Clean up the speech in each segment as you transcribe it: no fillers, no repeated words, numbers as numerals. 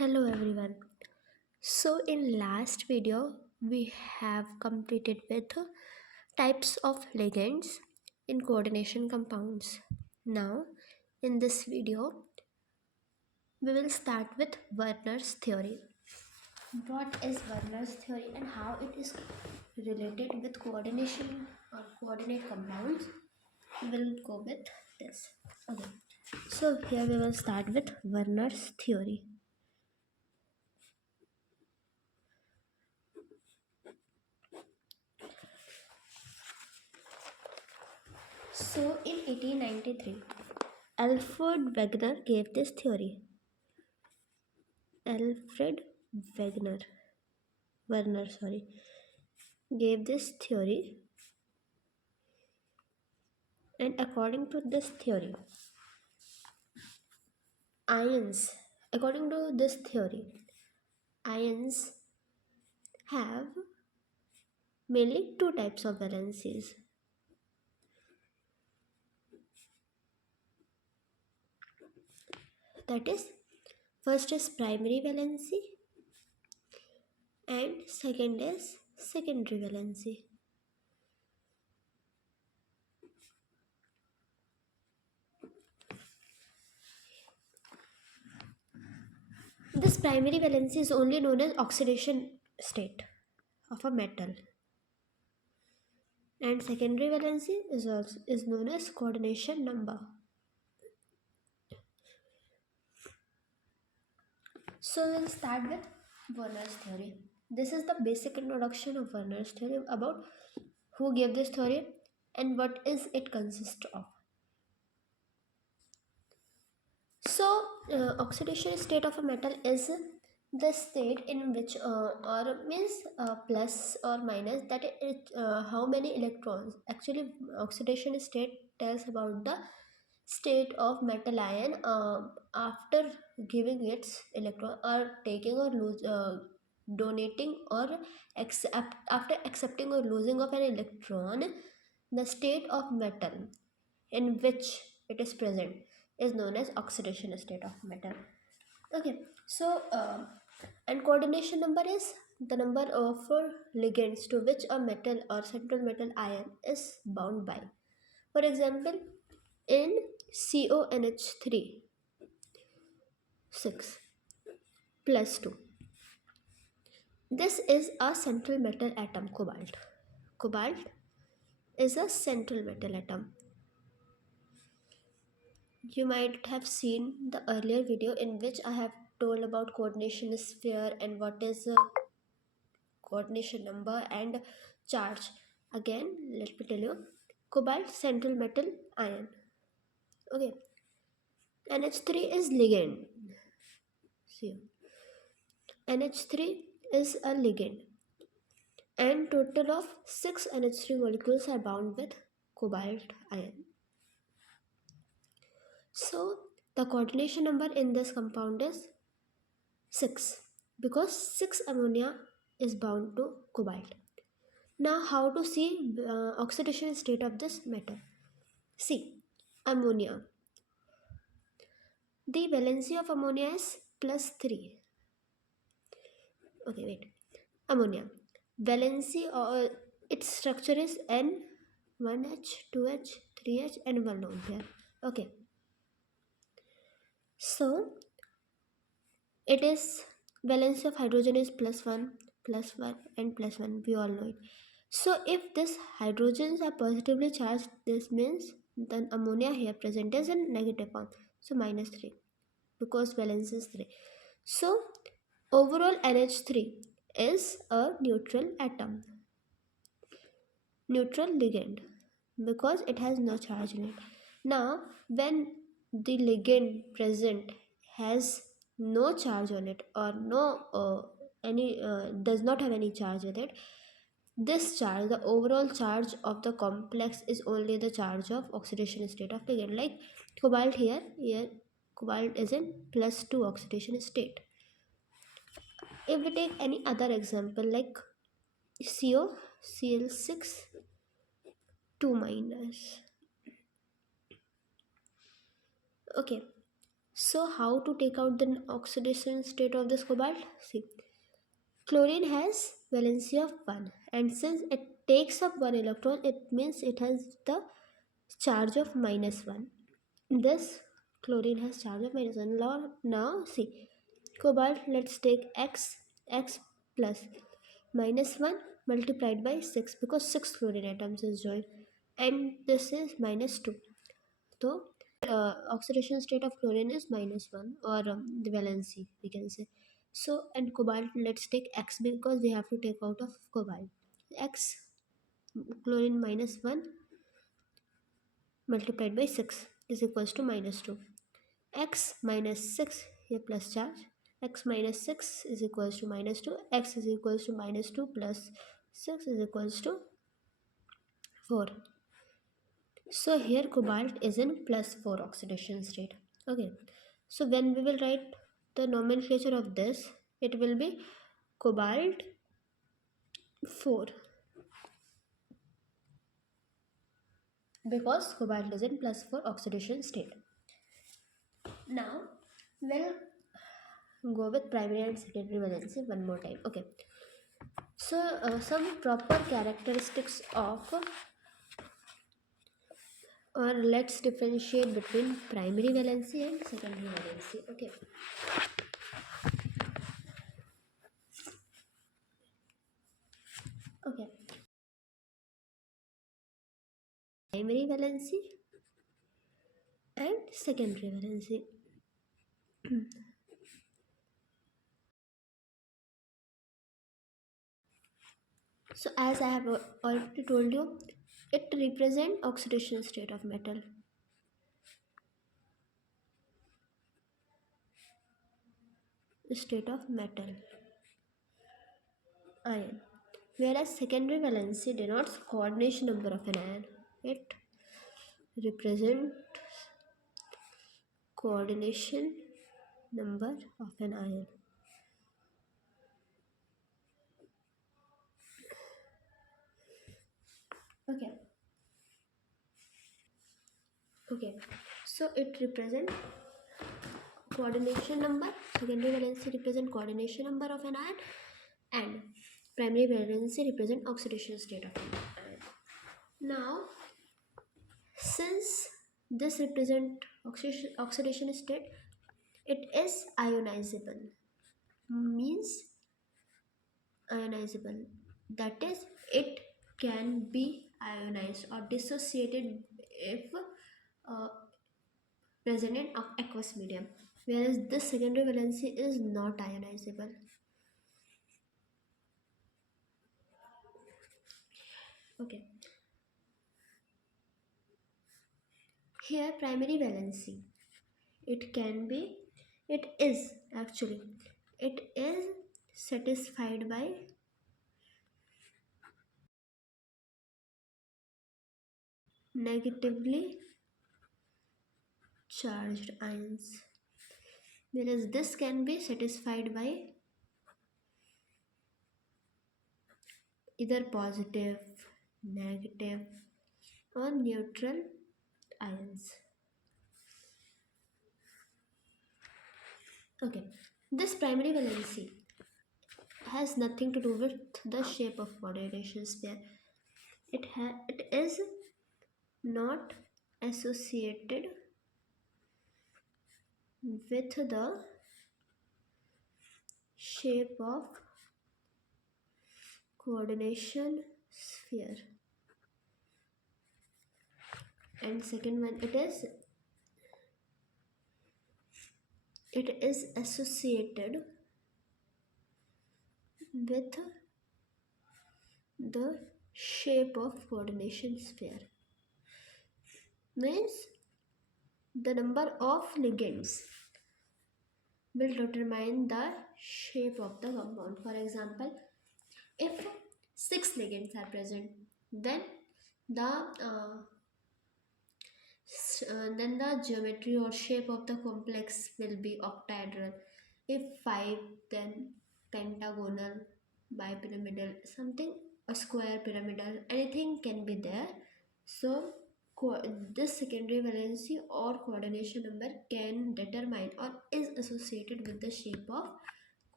Hello everyone. So in last video we have completed with types of ligands in coordination compounds. Now in this video we will start with Werner's theory. What is Werner's theory and how it is related with coordination or coordinate compounds? We will go with this. Okay. So here we will start with Werner's theory. So in 1893, Alfred Wegener gave this theory. Alfred Wegener, Werner, gave this theory, and according to this theory, ions, according to this theory, ions have mainly two types of valencies. That is, first is primary valency, and second is secondary valency. This primary valency is only known as oxidation state of a metal, and secondary valency is known as coordination number. So we'll start with Werner's theory. This is the basic introduction of Werner's theory about who gave this theory and what is it consist of. So oxidation state of a metal is the state in which or means plus or minus that how many electrons. Actually oxidation state tells about the state of metal ion after giving its electron or taking or donating or after accepting or losing of an electron. The state of metal in which it is present is known as oxidation state of metal. Okay, so and coordination number is the number of ligands to which a metal or central metal ion is bound by. For example, in CONH3 6 plus 2, this is a central metal atom, cobalt. Cobalt is a central metal atom. You might have seen the earlier video in which I have told about coordination sphere and what is coordination number and charge. Again, let me tell you, cobalt central metal ion. Okay, NH3 is ligand. See, NH3 is a ligand, and total of 6 NH3 molecules are bound with cobalt ion. So the coordination number in this compound is 6 because 6 ammonia is bound to cobalt. Now how to see oxidation state of this metal? See, ammonia. The valency of ammonia is plus 3. Okay, wait. Ammonia. Valency or its structure is N, 1H, 2H, 3H and 1 lone pair. Okay. So it is valence of hydrogen is +1, +1 and +1. We all know it. So if these hydrogens are positively charged, this means then ammonia here present is in negative form. So -3 because valence is 3. So overall NH3 is a neutral atom, neutral ligand because it has no charge in it. Now when the ligand present has no charge on it or no any does not have any charge with it, this charge, the overall charge of the complex is only the charge of oxidation state of ligand. Like cobalt here cobalt is in +2 oxidation state. If we take any other example like CO, Cl6 2 minus. Okay, So how to take out the oxidation state of this cobalt? See, chlorine has valency of 1, and since it takes up 1 electron, it means it has the charge of -1. This chlorine has charge of -1. Now see, cobalt, let's take x plus -1 multiplied by 6, because 6 chlorine atoms is joined, and this is -2. So oxidation state of chlorine is -1, or the valency we can say. So, and cobalt, let's take x because we have to take out of cobalt. X, chlorine -1 multiplied by 6 is equals to -2. X minus 6, here plus charge, x minus 6 is equals to -2, x is equals to -2 plus 6 is equals to 4. So here cobalt is in +4 oxidation state. Okay, so when we will write the nomenclature of this, it will be cobalt 4, because cobalt is in +4 oxidation state. Now we'll go with primary and secondary valency one more time. Okay, so some proper characteristics of, or let's differentiate between primary valency and secondary valency. Okay, okay, primary valency and secondary valency. So as I have already told you, it represents oxidation state of metal. State of metal ion. Whereas secondary valency denotes coordination number of an ion. It represents coordination number of an ion. Okay. Okay. So it represents coordination number. Secondary valency represent coordination number of an ion, and primary valency represent oxidation state of an ion. Now, since this represent oxidation state, it is ionizable. Means ionizable, that is, it can be ionized or dissociated if uh, present in aqueous medium, whereas this secondary valency is not ionizable. Okay, here primary valency, it can be, it is actually, it is satisfied by negatively charged ions, whereas this can be satisfied by either positive, negative, or neutral ions. Okay, this primary valency has nothing to do with the shape of coordination sphere. It is not associated with the shape of coordination sphere. And second one, it is associated with the shape of coordination sphere. Means the number of ligands will determine the shape of the compound. For example, if 6 ligands are present, then the then the geometry or shape of the complex will be octahedral. If 5, then pentagonal, bipyramidal, something, a square, pyramidal, anything can be there. So this secondary valency or coordination number can determine or is associated with the shape of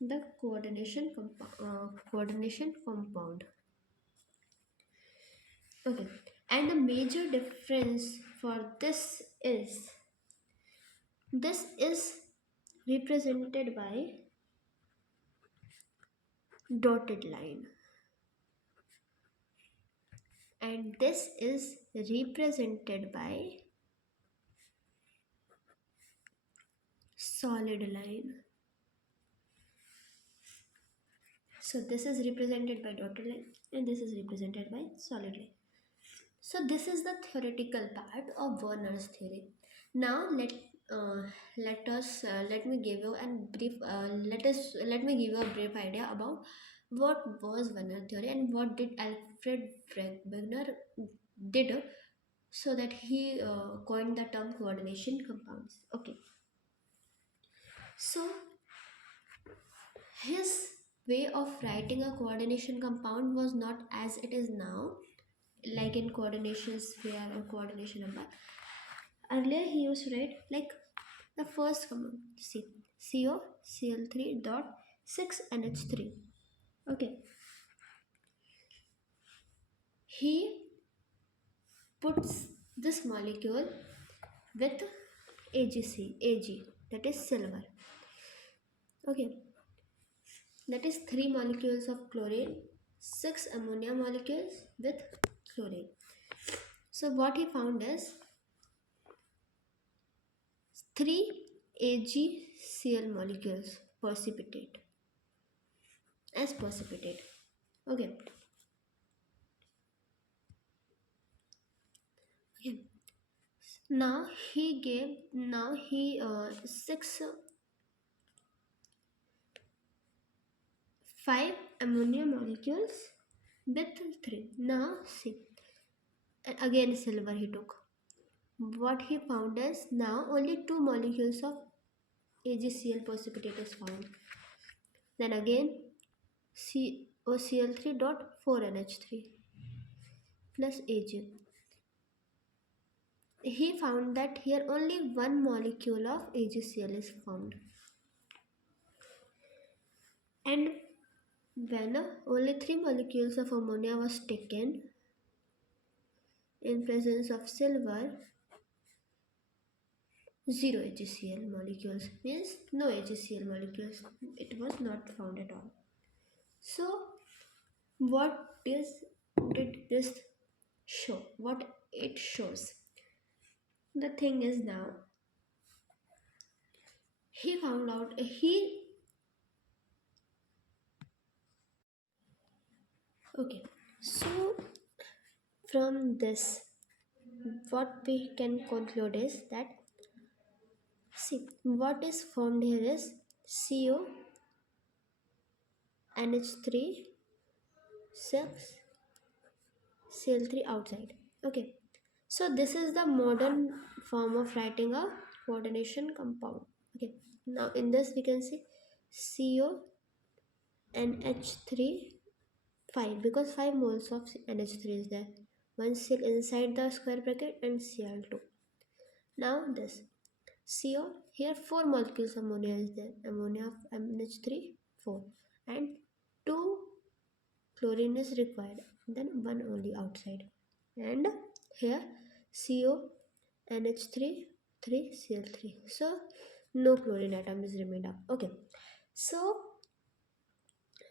the coordination compound. Okay, and the major difference for this is represented by dotted line, and this is represented by solid line. So this is represented by dotted line and this is represented by solid line. So this is the theoretical part of Werner's theory. Now uh, let me give you a brief let me give you a brief idea about what was Werner theory and what did Alfred Wegener did so that he coined the term coordination compounds. Okay, so his way of writing a coordination compound was not as it is now, like in coordination sphere or coordination number. Earlier he used to write like the first compound, see, COCl3 dot 6NH3. Okay, he puts this molecule with Ag, that is silver. Okay, that is 3 molecules of chlorine, 6 ammonia molecules with chlorine. So what he found is 3 AgCl molecules precipitate as precipitate. Okay. Okay. Now he 5 ammonia molecules with 3. Now see, again silver he took. What he found is now only 2 molecules of AgCl precipitate is found. Then again COCl3 dot 4NH3 plus Ag. He found that here only 1 molecule of AgCl is found. And when only 3 molecules of ammonia was taken in presence of silver, 0 AgCl molecules, means no AgCl molecules. It was not found at all. So did this show? What it shows? The thing is now he found out okay, so from this what we can conclude is that, see, what is formed here is CO NH3 6 Cl3 outside. Okay, so this is the modern form of writing a coordination compound. Okay, now in this we can see CO NH3 5, because 5 moles of NH3 is there. One Cl inside the square bracket and Cl2. Now this CO, here 4 molecules of ammonia is there. Ammonia of NH3 4 and 2 chlorine is required, then 1 only outside. And here CO NH3 3 Cl3. So no chlorine atom is remained up. Okay. So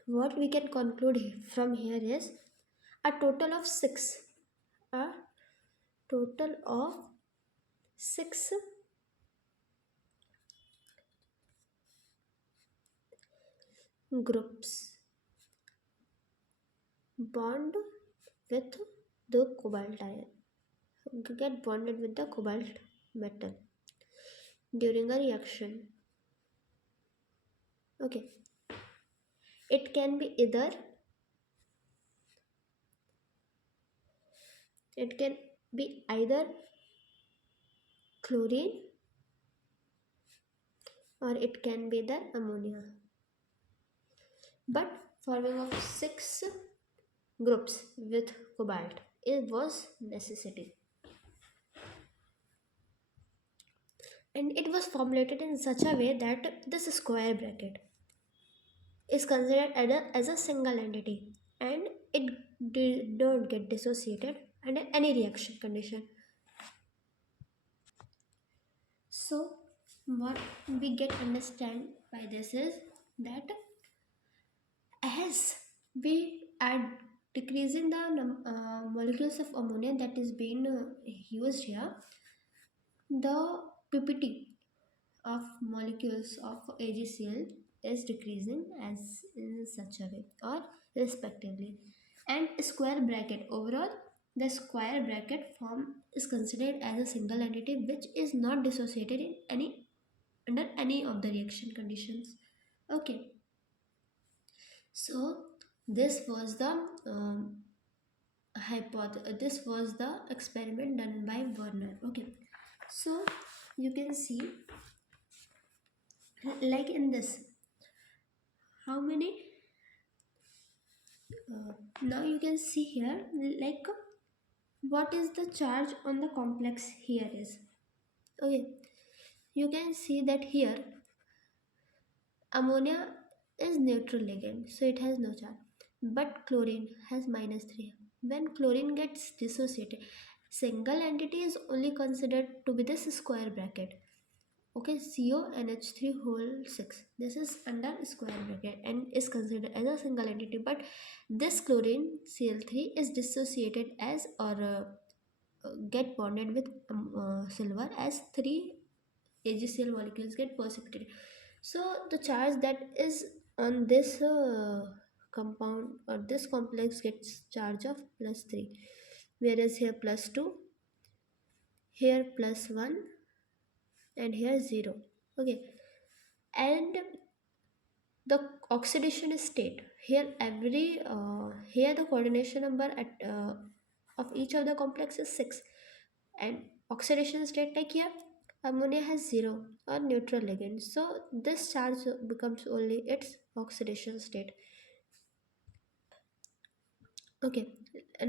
what we can conclude from here is a total of 6 groups bond with the cobalt ion, get bonded with the cobalt metal during a reaction. Okay, it can be either chlorine or it can be the ammonia, but forming of 6 groups with cobalt, it was necessity. and it was formulated in such a way that this square bracket is considered as a single entity, and it did not get dissociated under any reaction condition. So what we get understand by this is that as we are decreasing the molecules of ammonia that is being used here, the ppt of molecules of AgCl is decreasing as in such a way or respectively. And square bracket overall, the square bracket form is considered as a single entity which is not dissociated in any under any of the reaction conditions. Okay, so this was the this was the experiment done by Werner. Okay, so you can see like in this how many now you can see here like what is the charge on the complex here is. Okay, you can see that here ammonia is neutral ligand, so it has no charge, but chlorine has -3. When chlorine gets dissociated, single entity is only considered to be this square bracket. Okay, CONH3 whole 6, this is under square bracket and is considered as a single entity, but this chlorine Cl3 is dissociated as or get bonded with silver as 3 AgCl molecules get precipitated. So the charge that is on this compound or this complex gets charge of +3, whereas here +2, here +1, and here 0. Okay, and the oxidation state here here the coordination number at of each of the complex is 6, and oxidation state like here ammonia has 0 or neutral ligand, so this charge becomes only its oxidation state. Okay,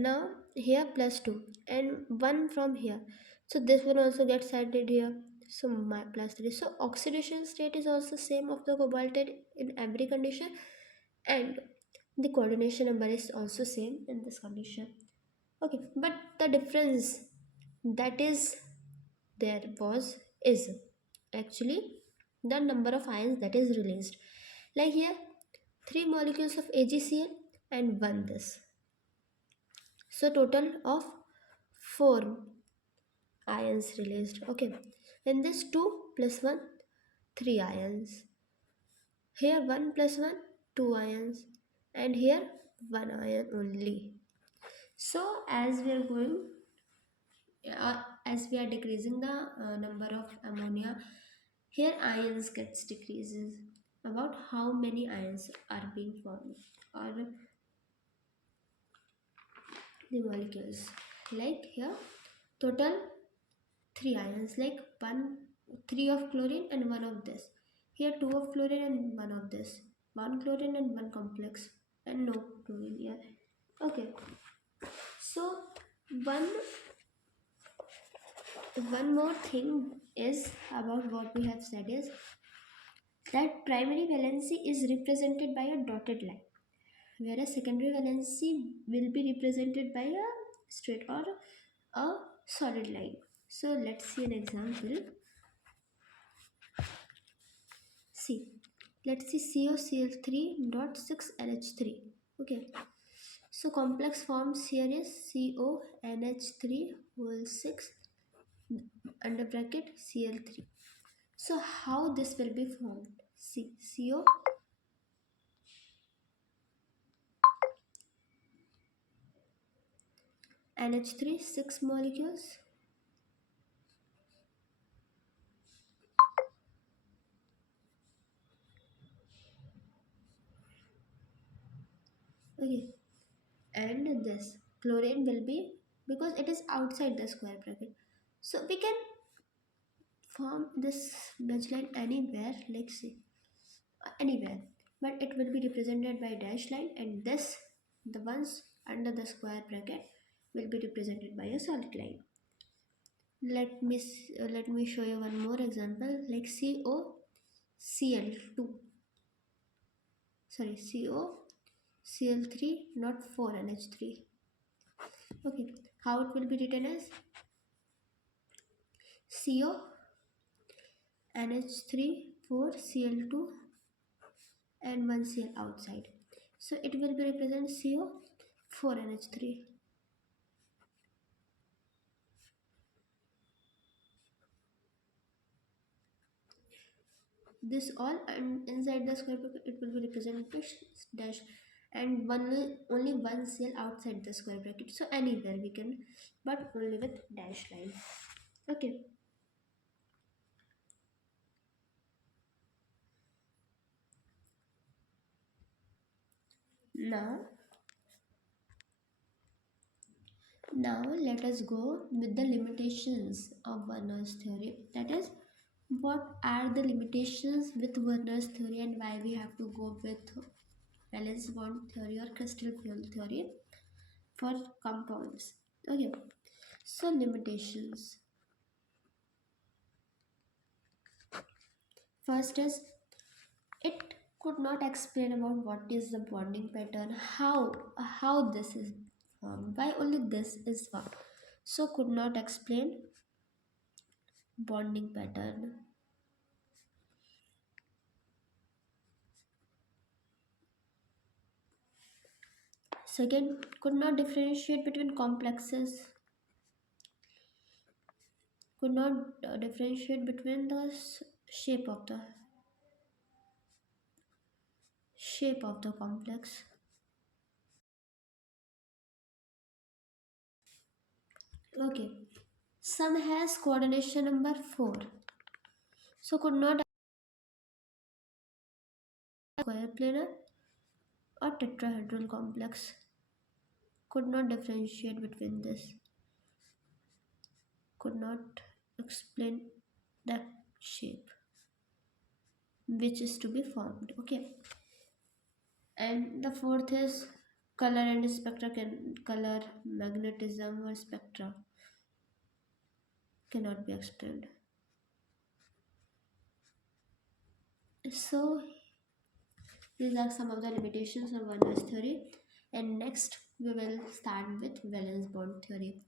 now here +2 and 1 from here, so this one also gets added here, so my +3. So oxidation state is also same of the cobaltate in every condition, and the coordination number is also same in this condition. Okay, but the difference that is there was is actually the number of ions that is released. Like here 3 molecules of AgCl and 1 this, so total of 4 ions released. Okay, in this 2 plus 1 3 ions, here 1 plus 1 2 ions, and here 1 ion only. So as we are decreasing the number of ammonia, here ions gets decreases. About how many ions are being formed or the molecules, like here total 3 ions, like 1 3 of chlorine and 1 of this, here 2 of chlorine and 1 of this, 1 chlorine and 1 complex, and no chlorine here. Okay, so one one more thing is about what we have said is that primary valency is represented by a dotted line, whereas secondary valency will be represented by a straight or a solid line. So let's see an example. See, let's see COCl3 dot 6 LH3. Okay, so complex forms here is CONH3 whole 6 under bracket Cl3. So how this will be formed? See, CO NH3 6 molecules. Okay, and this chlorine will be, because it is outside the square bracket, so we can form this wedge line anywhere, like see anywhere, but it will be represented by dash line, and this the ones under the square bracket will be represented by a solid line. Let me show you one more example, like COCl2, sorry, COCl3, not 4NH3. Okay, how it will be written as CONH3, 4Cl2, and 1Cl outside. So it will be represent CO4NH3. This all, and inside the square bracket it will be represented dash, and only one cell outside the square bracket. So anywhere we can, but only with dash line. Okay. Now, let us go with the limitations of Werner's theory. That is, what are the limitations with Werner's theory and why we have to go with valence bond theory or crystal field theory for compounds. Okay, so limitations. First is, it could not explain about what is the bonding pattern, how this is formed, why only this is formed. So could not explain bonding pattern. Second, could not differentiate between complexes. Could not differentiate between the shape of the complex. Okay. Sum has coordination number 4. So could not square planar or tetrahedral complex. Could not differentiate between this. Could not explain the shape which is to be formed. Okay. And the fourth is color and spectra color, magnetism or spectra cannot be explained. So these are some of the limitations of Werner's theory, and next we will start with valence bond theory.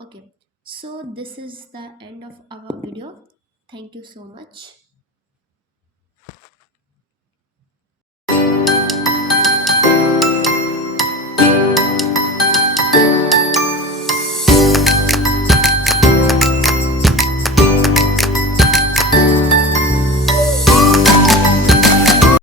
Okay, so this is the end of our video. Thank you so much.